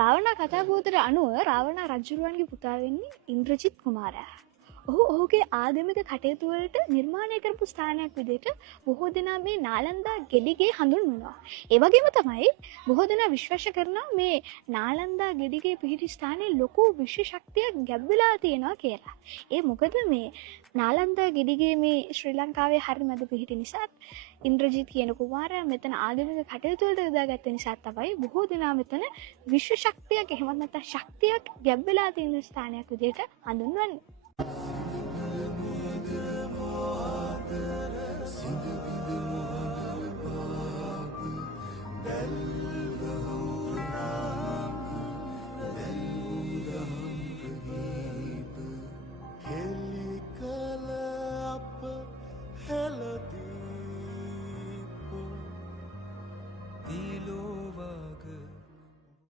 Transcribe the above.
රාවණා කතාපුවතට අනුව රාවණා රජුරුවන්ගේ පුතා වෙන්නේ ඉන්ද්‍රජිත් කුමාරයා. ඔහුගේ ආගමික කටයුතු වලට නිර්මාණය කරපු ස්ථානයක් විදිහට බොහෝ දෙනා මේ නාලන්දා ගෙඩිගේ හඳුන්වනවා. ඒ වගේම තමයි බොහෝ දෙනා විශ්වාස කරනවා මේ නාලන්දා ගෙඩිගේ පිහිටි ස්ථානයේ ලොකු විශ්ව ශක්තියක් ගැබ් වෙලා තියෙනවා කියලා. ඒ මොකද මේ නාලන්දා ගෙඩිගේ මේ ශ්‍රී ලංකාවේ හරි මැද පිහිටි නිසා ඉන්ද්‍රජිත් කියන කුමාරයා මෙතන ආගමික කටයුතු වලට යොදාගත්ත නිසා තමයි බොහෝ දෙනා මෙතන විශ්ව ශක්තියක් එහෙමත් නැත්නම් ශක්තියක් ගැබ් වෙලා තියෙන ස්ථානයක් විදිහට හඳුන්වන්නේ.